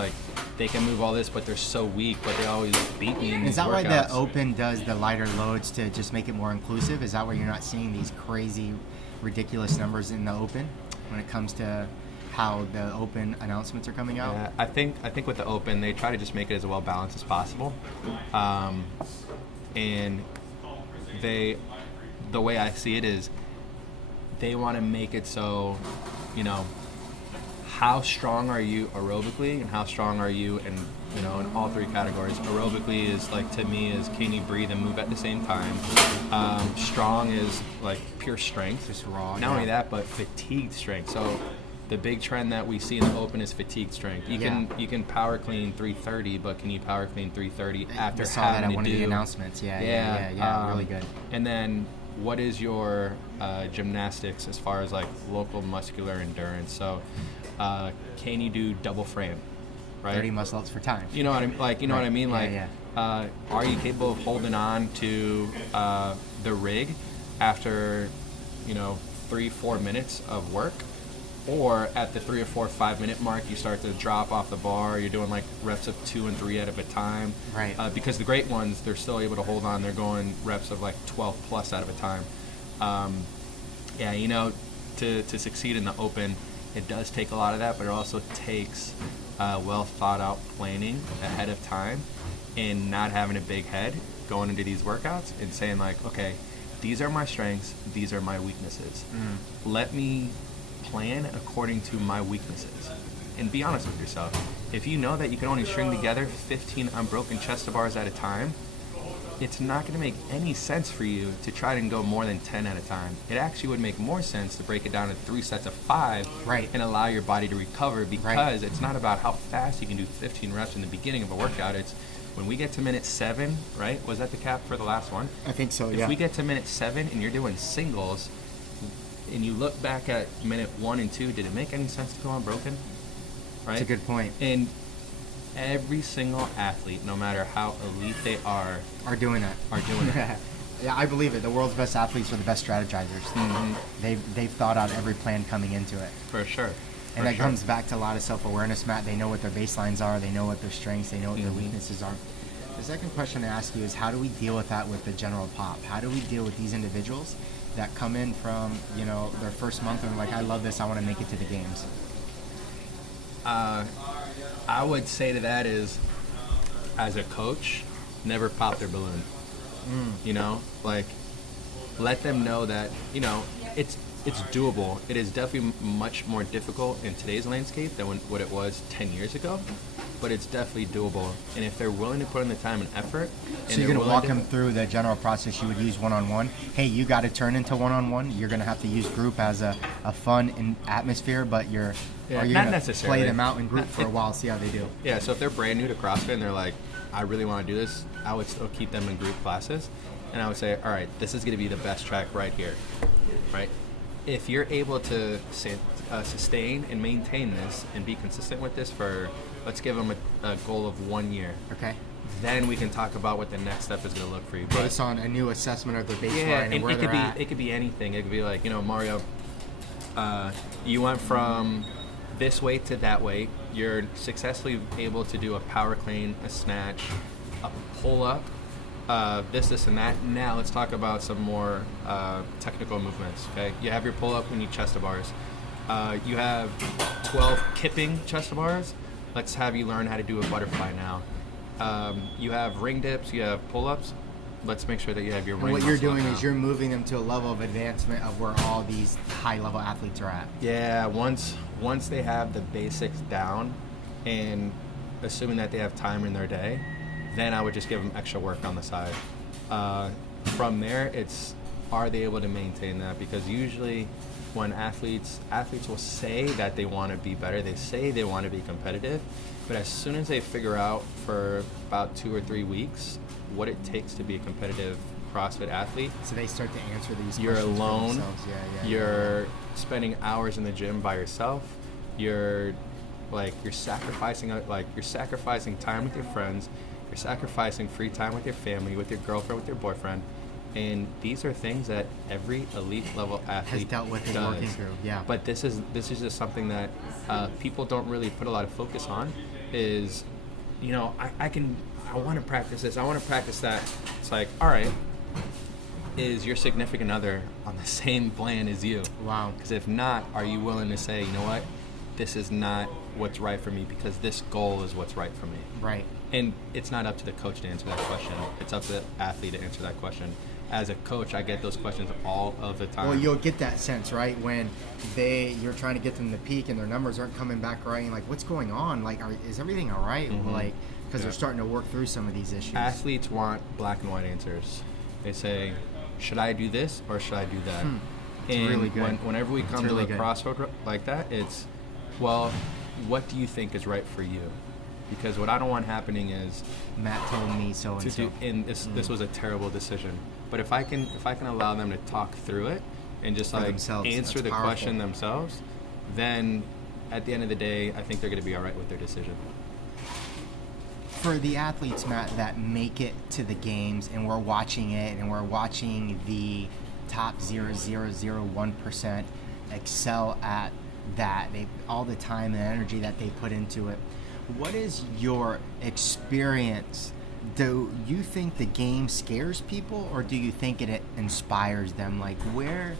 they can move all this, but they're so weak, but they always beat me in these Is that workouts. why the Open does the lighter loads to just make it more inclusive? Is that why you're not seeing these crazy, ridiculous numbers in the Open when it comes to how the Open announcements are coming out? Yeah, I think with the Open, they try to just make it as well balanced as possible, and the way I see it is, they want to make it so, how strong are you aerobically and how strong are you in all 3 categories. Aerobically is to me is, can you breathe and move at the same time? Strong is pure strength. Just raw. Not only that, but fatigued strength. So The big trend that we see in the open is fatigue strength. You can power clean 330, but can you power clean 330 after I saw having that at to one do of the announcements. Yeah, really good. And then what is your gymnastics as far as like local muscular endurance? So can you do double frame? Right? 30 muscle ups for time. You know what I mean? Like, you know what I mean? Like, Yeah. Are you capable of holding on to the rig after, 3-4 minutes of work? Or at the 3 or 4 5-minute mark, you start to drop off the bar. You're doing like reps of 2 and 3 at a time. Right. Because the great ones, they're still able to hold on. They're going reps of like 12 plus out of a time. To succeed in the open, it does take a lot of that, but it also takes well thought out planning ahead of time and not having a big head going into these workouts and saying like, okay, these are my strengths, these are my weaknesses. Let me plan according to my weaknesses and be honest with yourself. If you know that you can only string together 15 unbroken chest to bars at a time, it's not going to make any sense for you to try and go more than 10 at a time. It actually would make more sense to break it down into 3 sets of 5 Right. and allow your body to recover, because it's not about how fast you can do 15 reps in the beginning of a workout. It's when we get to minute 7, right? Was that the cap for the last one? I think so, If we get to minute 7 and you're doing singles and you look back at minute 1 and 2, did it make any sense to go unbroken? Right? That's a good point. And every single athlete, no matter how elite they are doing that. Yeah, I believe it. The world's best athletes are the best strategizers. They've thought out every plan coming into it. For sure. And that comes back to a lot of self-awareness, Matt. They know what their baselines are. They know what their strengths. They know what their weaknesses are. The second question to ask you is, how do we deal with that with the general pop? How do we deal with these individuals that come in from, their first month and they're like, I love this, I want to make it to the games? I would say to that is, as a coach, never pop their balloon. Let them know that, it's doable. It is definitely much more difficult in today's landscape than what it was 10 years ago, but it's definitely doable. And if they're willing to put in the time and effort, so you're going to walk them through the general process you would use one-on-one. Hey, you got to turn into one-on-one. You're going to have to use group as a fun atmosphere, but you're going to play them out in group for a while, see how they do. Yeah, so if they're brand new to CrossFit and they're like, I really want to do this, I would still keep them in group classes. And I would say, all right, this is going to be the best track right here, right? If you're able to sustain and maintain this and be consistent with this for, let's give them a goal of 1 year. Okay. Then we can talk about what the next step is going to look for you. Based on a new assessment of their baseline and where they're at. It could be anything. It could be like, Mario, you went from this weight to that weight. You're successfully able to do a power clean, a snatch, a pull-up, this, and that. Now let's talk about some more technical movements, okay? You have your pull-up and your chest to bars. You have 12 kipping chest to bars. Let's have you learn how to do a butterfly now. You have ring dips, you have pull-ups. Let's make sure that you have your ring. And what you're doing is you're moving them to a level of advancement of where all these high-level athletes are at. Yeah, once they have the basics down, and assuming that they have time in their day, then I would just give them extra work on the side. From there, it's, are they able to maintain that? Because usually when athletes will say that they want to be better, they say they want to be competitive, but as soon as they figure out for about 2 or 3 weeks what it takes to be a competitive CrossFit athlete, so they start to answer these you're questions alone, for themselves. you're spending hours in the gym by yourself, you're sacrificing time with your friends, you're sacrificing free time with your family, with your girlfriend, with your boyfriend. And these are things that every elite level athlete has dealt with and working through. Yeah. But this is just something that people don't really put a lot of focus on. Is, I want to practice this, I want to practice that. It's like, all right, is your significant other on the same plan as you? Wow. Because if not, are you willing to say, you know what, this is not what's right for me because this goal is what's right for me? Right. And it's not up to the coach to answer that question. It's up to the athlete to answer that question. As a coach, I get those questions all of the time. Well, you'll get that sense, right, when you're trying to get them to peak and their numbers aren't coming back right, and like, what's going on? Like, is everything all right? Mm-hmm. Because they're starting to work through some of these issues. Athletes want black and white answers. They say, should I do this or should I do that? And really good. Whenever we come to a crossroad like that, it's, well, what do you think is right for you? Because what I don't want happening is Matt told me so and so. And this was a terrible decision. But if I can allow them to talk through it and just For like themselves. answer That's the powerful. question themselves, then at the end of the day, I think they're going to be all right with their decision. For the athletes, Matt, that make it to the games and we're watching it and we're watching the top 0.001% excel at that, all the time and energy that they put into it. What is your experience? Do you think the game scares people, or do you think it inspires them? Like, where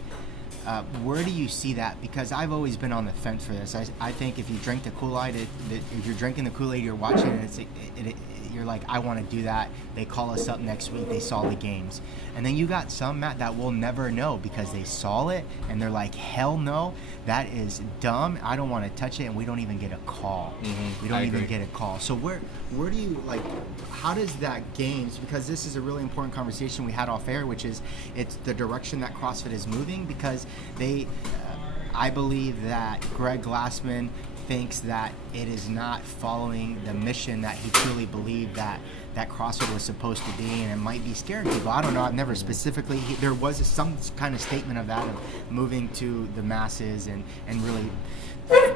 do you see that? Because I've always been on the fence for this. I think if you drink the Kool-Aid, if you're drinking the Kool-Aid, you're watching it, you're like, I want to do that. They call us up next week. They saw the games. And then you got some, Matt, that will never know because they saw it and they're like, hell no, that is dumb. I don't want to touch it, and we don't even get a call. Mm-hmm. We don't even get a call. So where do you, like, how does that games, because this is a really important conversation we had off air, which is it's the direction that CrossFit is moving, because I believe that Greg Glassman thinks that it is not following the mission that he truly believed that CrossFit was supposed to be, and it might be scaring people. I don't know. I've never specifically. There was some kind of statement of that, of moving to the masses and really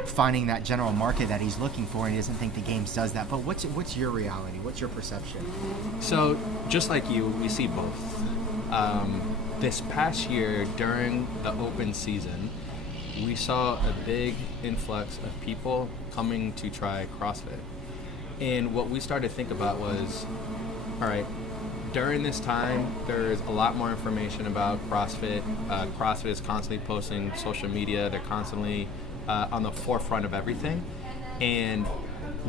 finding that general market that he's looking for, and he doesn't think the games does that. But what's your reality? What's your perception? So just like you, we see both. This past year during the open season, we saw a big influx of people coming to try CrossFit. And what we started to think about was, all right, during this time, there's a lot more information about CrossFit. CrossFit is constantly posting social media. They're constantly on the forefront of everything. And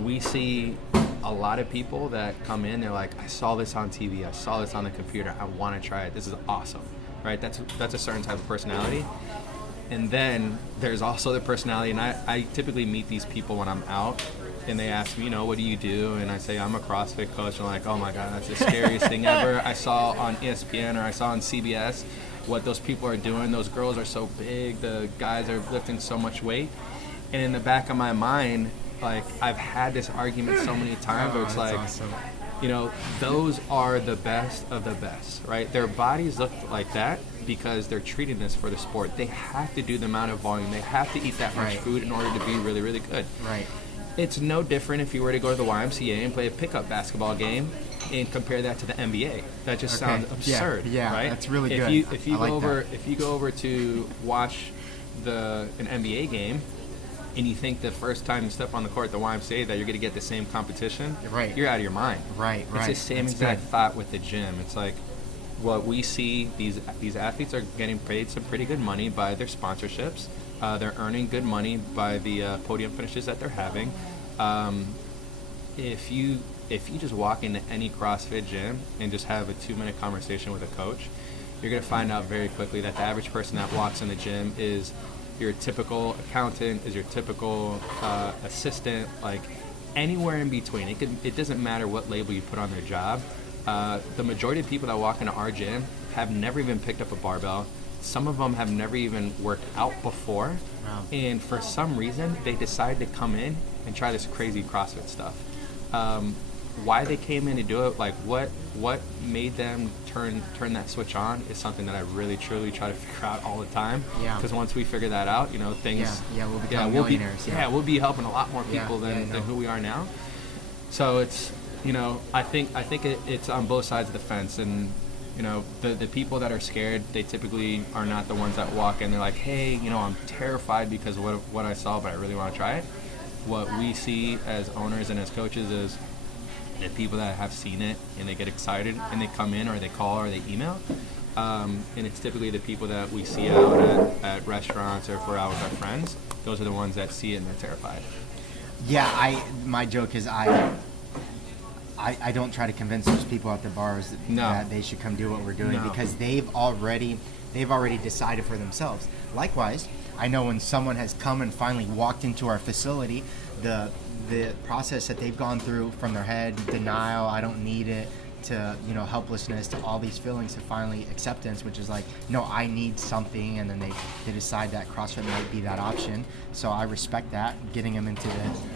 we see a lot of people that come in, they're like, I saw this on TV, I saw this on the computer, I want to try it. This is awesome, right? That's a certain type of personality. And then there's also the personality, and I typically meet these people when I'm out, and they ask me, what do you do? And I say, I'm a CrossFit coach. And I'm like, oh my God, that's the scariest thing ever. I saw on ESPN or I saw on CBS what those people are doing. Those girls are so big. The guys are lifting so much weight. And in the back of my mind, like, I've had this argument so many times where it's like, awesome. Those are the best of the best, right? Their bodies look like that because they're treating this for the sport. They have to do the amount of volume. They have to eat that much food in order to be really, really good. Right. It's no different if you were to go to the YMCA and play a pickup basketball game and compare that to the NBA. That just sounds absurd, yeah, right? That's really good. If you go over to watch an NBA game, and you think the first time you step on the court at the YMCA that you're going to get the same competition, right, you're out of your mind. Right. It's the same exact thought with the gym. It's like what we see, these athletes are getting paid some pretty good money by their sponsorships. They're earning good money by the podium finishes that they're having. If you just walk into any CrossFit gym and just have a 2-minute conversation with a coach, you're going to find out very quickly that the average person that walks in the gym is your typical accountant, is your typical assistant, like anywhere in between. It doesn't matter what label you put on their job. The majority of people that walk into our gym have never even picked up a barbell. Some of them have never even worked out before. Wow. And for some reason, they decide to come in and try this crazy CrossFit stuff. Why they came in to do it, like what made them turn that switch on, is something that I really truly try to figure out all the time. Yeah. Because once we figure that out, things. We'll become millionaires. We'll be helping a lot more people than who we are now. So it's I think it's on both sides of the fence, and the people that are scared, they typically are not the ones that walk in. They're like, hey, I'm terrified because of what I saw, but I really want to try it. What we see as owners and as coaches is the people that have seen it and they get excited and they come in or they call or they email. And it's typically the people that we see out at restaurants or if we're out with our friends. Those are the ones that see it and they're terrified. Yeah, my joke is I don't try to convince those people at the bars that they should come do what we're doing because they've already decided for themselves. Likewise, I know when someone has come and finally walked into our facility, the process that they've gone through from their head, denial, I don't need it, to helplessness, to all these feelings, to finally acceptance, which is like, no, I need something, and then they decide that CrossFit might be that option. So I respect that, getting them into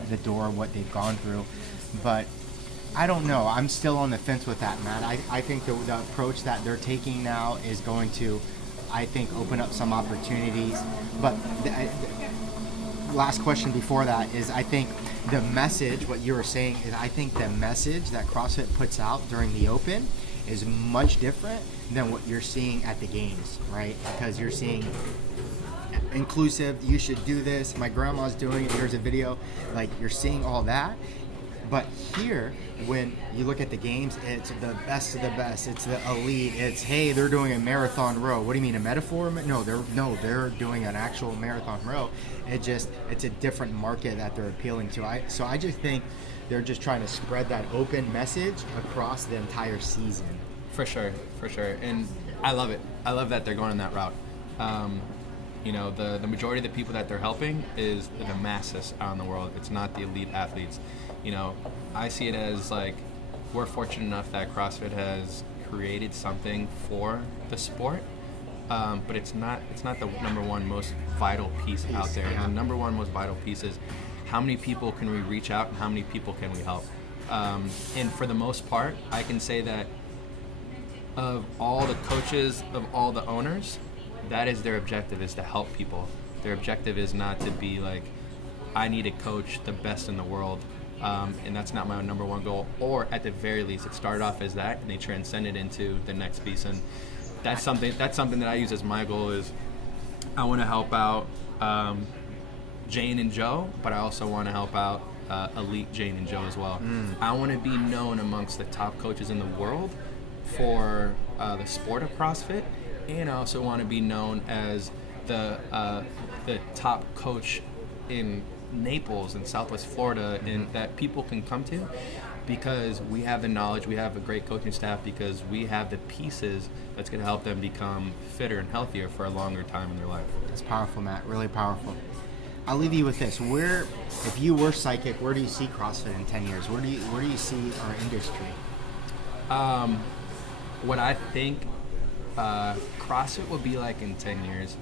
the door, what they've gone through. But I don't know. I'm still on the fence with that, Matt. I think the approach that they're taking now is going to, I think, open up some opportunities. But last question before that is, I think the message, what you were saying, is I think the message that CrossFit puts out during the Open is much different than what you're seeing at the games, right? Because you're seeing inclusive, you should do this, my grandma's doing it, here's a video. Like, you're seeing all that. But here, when you look at the games, it's the best of the best. It's the elite. It's, hey, they're doing a marathon row. What do you mean, a metaphor? No, they're doing an actual marathon row. It's a different market that they're appealing to. So I just think they're just trying to spread that open message across the entire season. For sure. And I love it. I love that they're going on that route. The majority of the people that they're helping is the masses out in the world. It's not the elite athletes. I see it as like, we're fortunate enough that CrossFit has created something for the sport, but it's not the number one most vital piece out there. Yeah. The number one most vital piece is, how many people can we reach out and how many people can we help? And for the most part, I can say that of all the coaches, of all the owners, that is their objective, is to help people. Their objective is not to be like, I need to coach the best in the world. And that's not my number one goal. Or at the very least, it started off as that, and they transcended into the next piece. And that's something that I use as my goal. Is I want to help out Jane and Joe, but I also want to help out elite Jane and Joe as well. I want to be known amongst the top coaches in the world for the sport of CrossFit, and I also want to be known as the top coach in Naples and Southwest Florida, and that people can come to, because we have the knowledge, we have a great coaching staff, because we have the pieces that's going to help them become fitter and healthier for a longer time in their life. That's powerful, Matt. Really powerful. I'll leave you with this. If you were psychic, where do you see CrossFit in 10 years? Where do you see our industry? What I think CrossFit will be like in 10 years,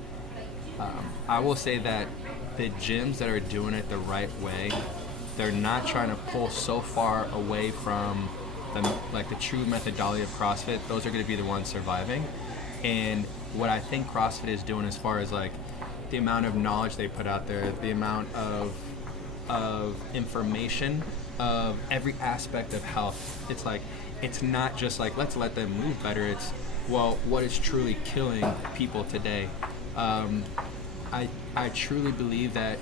I will say that the gyms that are doing it the right way, they're not trying to pull so far away from the true methodology of CrossFit. Those are going to be the ones surviving. And what I think CrossFit is doing, as far as like the amount of knowledge they put out there, the amount of information of every aspect of health, it's not just like, let's let them move better. It's, well, what is truly killing people today? I truly believe that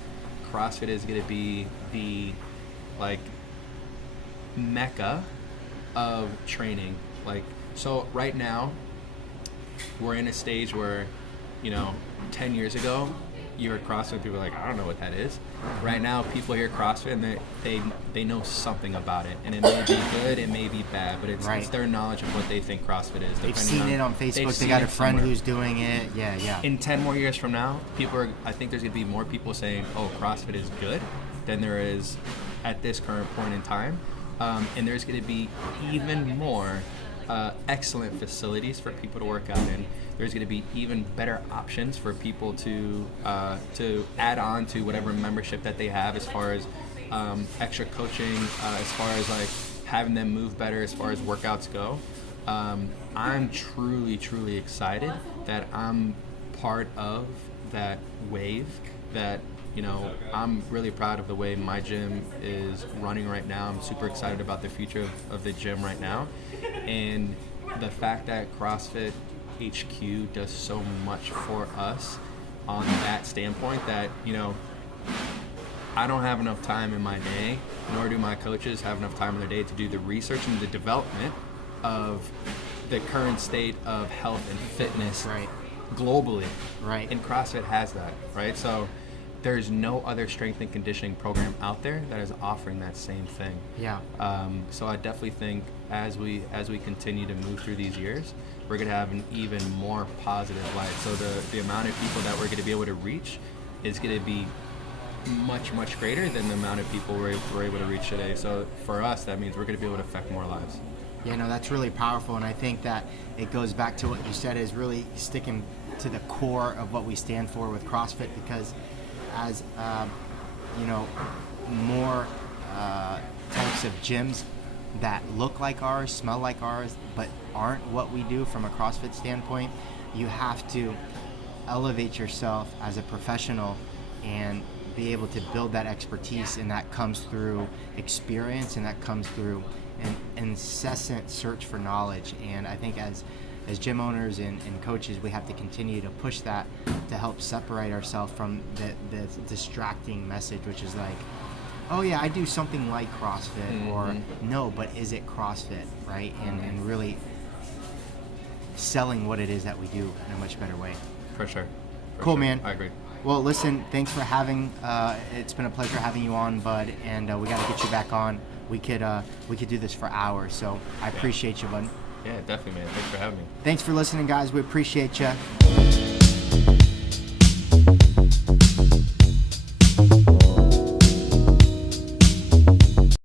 CrossFit is going to be the mecca of training. So right now we're in a stage where, 10 years ago you heard CrossFit, people are like, I don't know what that is. Right now people hear CrossFit and they know something about it, and it may be good, it may be bad, but it's their knowledge of what they think CrossFit is. They've seen it on Facebook, they got a friend who's doing it. Yeah. In 10 more years from now, I think there's going to be more people saying, oh, CrossFit is good, than there is at this current point in time. And there's going to be even more excellent facilities for people to work out in. There's going to be even better options for people to add on to whatever membership that they have, as far as extra coaching, as far as having them move better, as far as workouts go. I'm truly excited that I'm part of that wave. That I'm really proud of the way my gym is running right now. I'm super excited about the future of the gym right now, and the fact that CrossFit HQ does so much for us on that standpoint, that I don't have enough time in my day, nor do my coaches have enough time in their day to do the research and the development of the current state of health and fitness globally. Right. And CrossFit has that, right? So there's no other strength and conditioning program out there that is offering that same thing. Yeah. So I definitely think as we continue to move through these years, we're going to have an even more positive light. So the amount of people that we're going to be able to reach is going to be much greater than the amount of people we're able to reach today. So for us, that means we're going to be able to affect more lives. Yeah, no, that's really powerful, and I think that it goes back to what you said, is really sticking to the core of what we stand for with CrossFit, because as more types of gyms that look like ours, smell like ours, but aren't what we do from a CrossFit standpoint, you have to elevate yourself as a professional and be able to build that expertise, and that comes through experience, and that comes through an incessant search for knowledge. And I think as gym owners and coaches, we have to continue to push that to help separate ourselves from the distracting message, which is like, oh yeah, I do something like CrossFit, or no, but is it CrossFit, right? And really selling what it is that we do in a much better way. For sure. Cool, man. I agree. Well, listen, thanks for having, it's been a pleasure having you on, bud, and we got to get you back on. We could do this for hours, so I appreciate you, bud. Yeah, definitely, man. Thanks for having me. Thanks for listening, guys. We appreciate you.